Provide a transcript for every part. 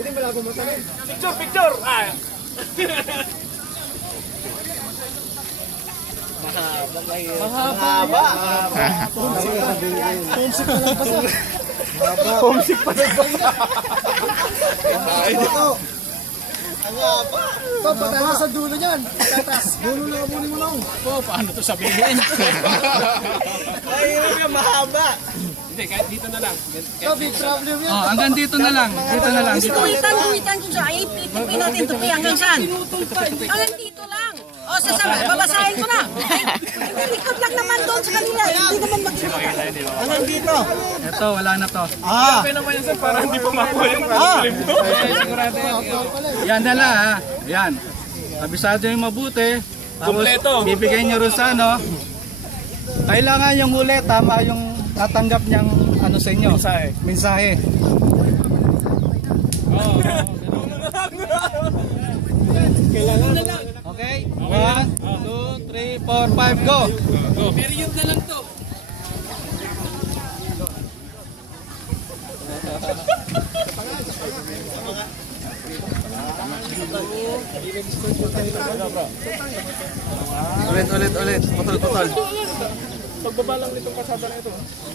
Hindi mo lang pumunta. Picture, picture! Mahaba. Homesick pa nagbasa. Homesick pa nagbasa. Ang haba. Patay sa dulo niyan. Tatas. Dulo na abunin mo lang. Paano to sabihin? Ay, mahaba. Hindi, kahit dito na lang. Big problem yan. Hanggang dito na lang. Dito na lang. Guhitan kung siya. Ay, tupi natin tupi hanggang saan? Hanggang dito lang. O, sasama, babasahin ko na. Ay, likod lang naman doon sa kanila. Hindi naman mag-ikot. Hanggang dito. Ito, wala na to. Ah. naman yan, sir, para hindi pumakuha yung problem mo. Sigurado yan. Yan na lang, ha. Yan. Abisado yung mabuti. Kompleto. Bibigay niyo rin sa ano. Kailangan yung huli, tama yung tatanggap niyang ano sa inyo. Mensahe. Kailangan na lang. Okay? 1, 2, 3, 4, 5, go! Period na lang to. Ulit. Putol. Pagbaba lang nitong kasada na ito.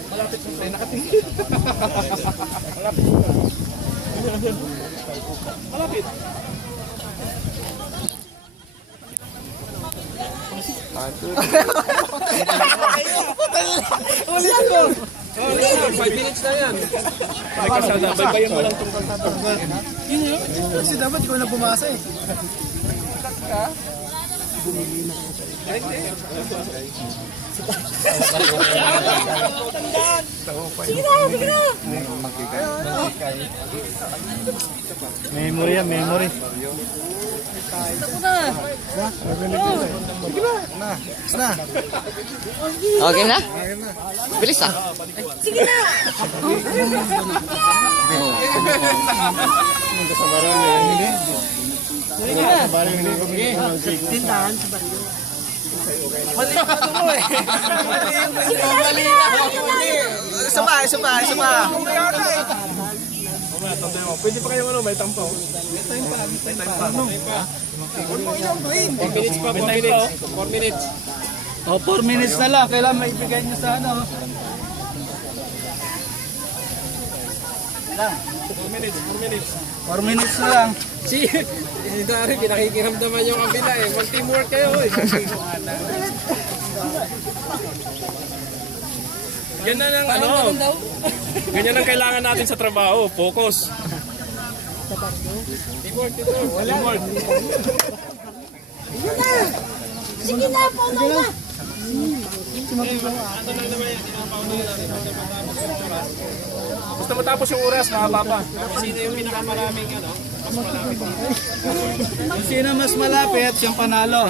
Malapit mo tayo nakatingin. Malapit. Ulit ko. 5 minutes na yan. May kasada. Baybayan mo lang itong kasada. Yun yun. Kasi dapat ikaw na bumasa eh. Sige na. Memory yan, memory. Ako na. Okay na? Bilis ah. Sige na. Tindahan sa baryo. Mali yung ano mo eh. Mali yung isa pa. Pwede pa kayo may tampaw. May tampaw. 4 minutes pa, 4 minutes. Oh, 4 minutes na lang. Kailangan maibigay niyo sa ano. 4 minutes. 4 minutes na lang. Si Dari, pinakikiramdaman yung kabila eh. Mag-teamwork kayo eh. Yan na lang ano. Ganyan ang kailangan natin sa trabaho. Focus. Teamwork. Sige na, paunaw na. Basta matapos yung oras, makapapa. Sino yung pinakamaraming ano? Mas malapit. Kung sino mas malapit, siyang panalo.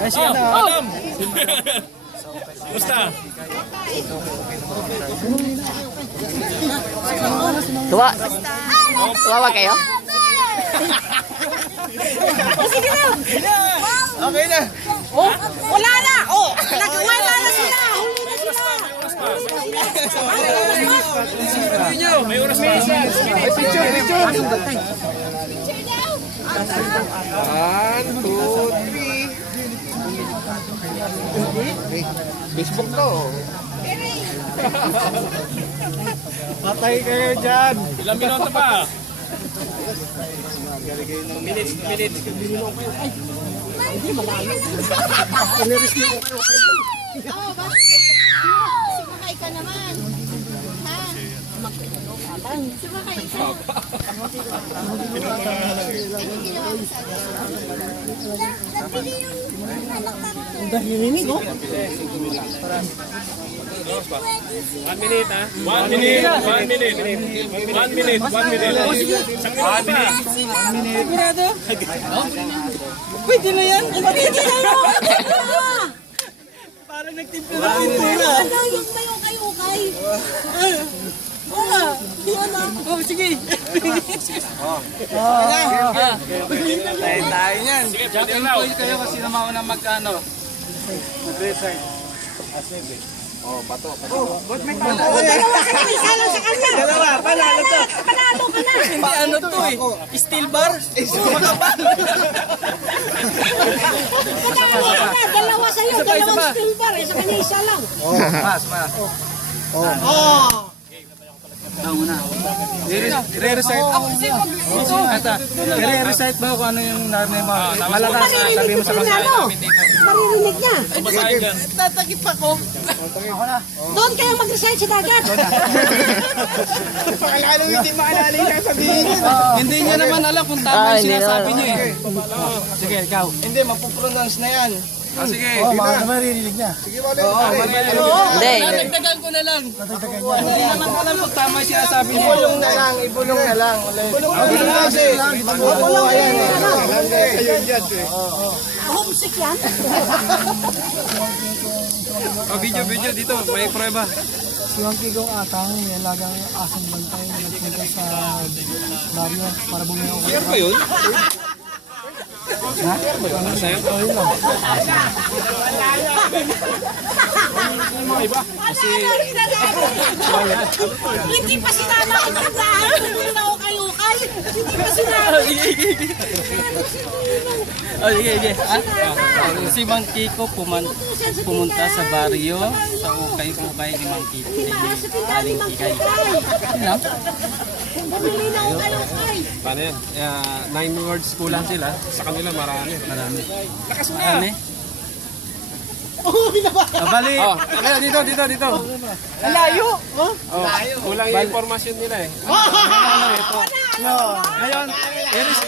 Adam! Basta. Tuwa kayo? Sige na. Okay na. Oh, wala na. Oh, nagwala na sila. May oras pa. Picture. 1, 2, 3. Facebook to. Patay kayo dyan. Ilang minuto pa? Minutes. Oh, bakit? Sumakay ka naman. Ha? Sumakay ka. Napili yung anak namin. Ang dahilinig oh. 1 minute ha? 1 minute. 1 minute. 1 minute. 1 minute. 1 minute. Sigurado? Pwede na yan? Pwede na. Parang nagtimpla na pintura. Yung kayo-kayo-kay. Wala. Di wala. Oh, sige. Tayo yan. Jump in point kayo kasi naman ako na magkano. Ba't may pala? Dalawa ka na, isa lang sa kanya. Dalawa, panalo to. Panalo ka na. Hindi ano to eh. Steel bar? Makapal. Panalo ka na. Dalawa sa'yo, dalawang steel bar. Sa kanya isa lang. Pas. Muna. I-recite. I-recite mo kung ano yung narinig mo. Malakas. Sabi mo sa Panalo. Maririnig niya. Tatakip ako. Doon kayo mag-recite sa dagat. Pakilalo hindi maalala yung sabihin. Hindi niya naman alam kung tama yung sinasabi niya eh. Sige, ikaw. Hindi, mapupronounce na yan. Sige. Maririnig niya. Sige, wala. Hindi. Dagdagan ko na lang. Hindi naman alam kung tama yung sinasabi niya. Ibulong na lang, ibulong na lang. Ibulong na lang kasi. Ibulong ayan eh. Kayo yan eh. Homesick yan. Video dito. May prueba. Si Juan Kiko Atang, may alagang asong bantay na nagpunta sa baryo para bumili ako. Clear ba yun? Hindi pa sinama ang tandaan. Hindi na ako kayo-kay. Hindi pa sinama. Sige. Si Mang Kiko pumunta sa baryo sa ukay-ukay ni Mang Kiko. Sa tindahan ni Mang Kikay. Bumili na ako kayo-kay. Paano yan? 9 words kulang sila. Sa kanila marami. Marami. Balik. Dito. Kulang yung informasyon nila eh. Ngayon,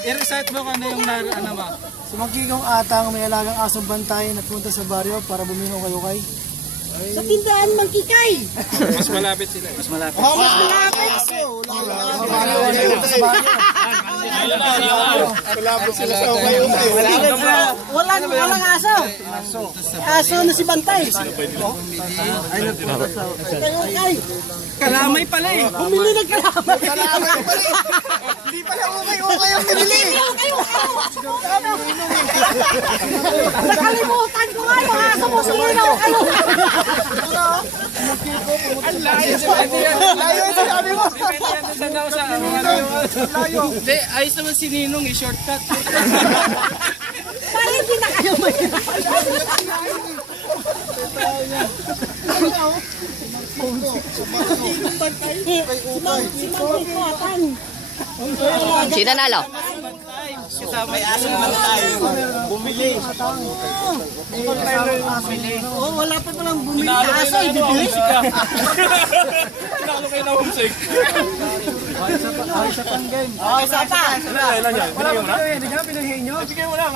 i-recite mo kung ano yung ano mo. Si Juan Kiko Atang, may alagang asong bantay na nagpunta sa baryo para bumili ako kayo. Sa tindahan Mang Kikay. Mas malapit sila. Mas malapit. Malapit sila sa umayon. Walang aso. Aso na si Bantay. Kayo-kay. Kalamay pala eh. Bumili ng kalamay. Hindi pala okay ang binili. Nakalimutan ko nga yung aso mo sa ilaw. Layo ito sabi mo. Hindi, ayos naman si Ninong i-shortcut. Para hindi na kayo may... Si Mang Kikuatan. Sino nanalo? May asong bantay. Bumili. Oh, wala pa palang bumili na aso. Ibibili. Tinalo kayo na homesick. Oh, isa pa. Wala, ilan yan? Binigyan mo na? Binigyan mo na.